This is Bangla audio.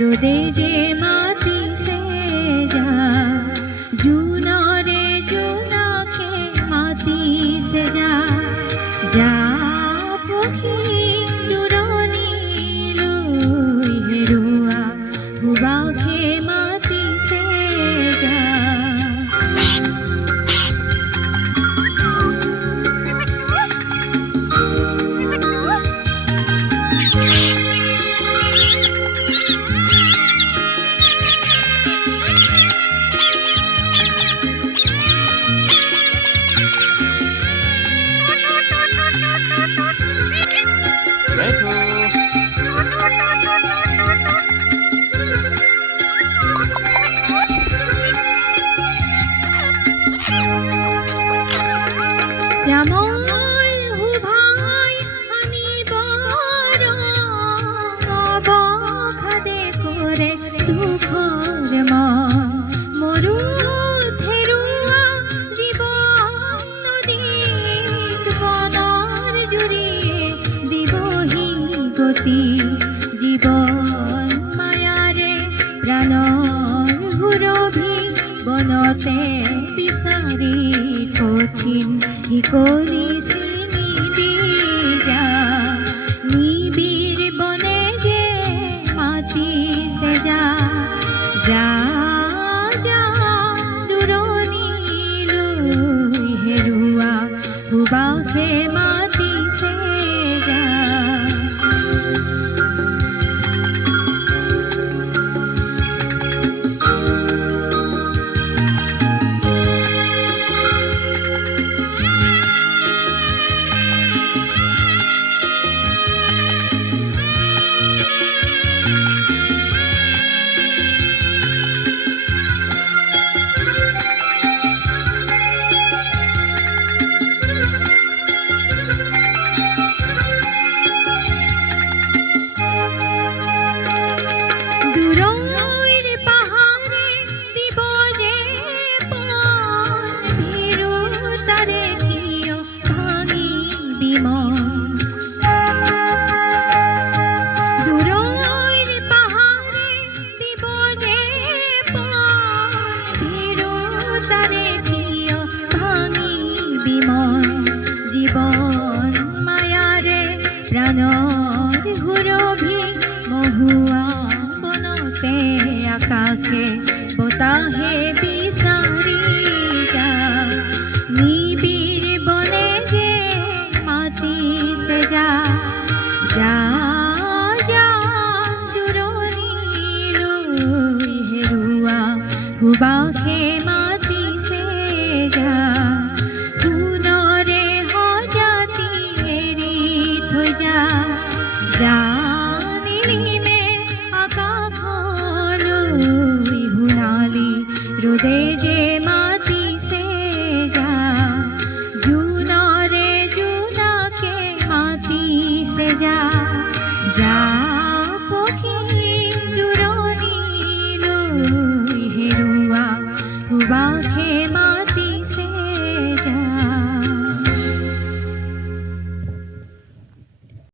रोदे जे माती से जा जूना रे जूना के माती से जा जा पखी दुरानी लोई हेरुआ हुआ के माती से जा শ্যামল হুভাই আনিবার অবখাদে করে দুঃখর মন মরু থেরুয়া জীবন নদীক বনর জুড়িয়ে দিবহি গতি জীবন মায়ারে প্রাণর হুরভি বনতে বিচাৰি কঠিন কৰিছি নিবিৰা নিবিৰ বনে যে মাতিছে যা যা যা দূৰণিলৈ হেৰুৱা সুবাসে মাতিছে যা জীবন মায়ারে প্রাণর হুরভি মহুয়া বনতে আকাশে বতাহে বিচাৰি যা নিবিৰ বনে যে মাতিছে যা যা যা দূৰণিলৈ হেৰুৱা সুবাসে মাতিছে যা জানিলিমে আকাশলৈ সোণালী ৰ'দে যে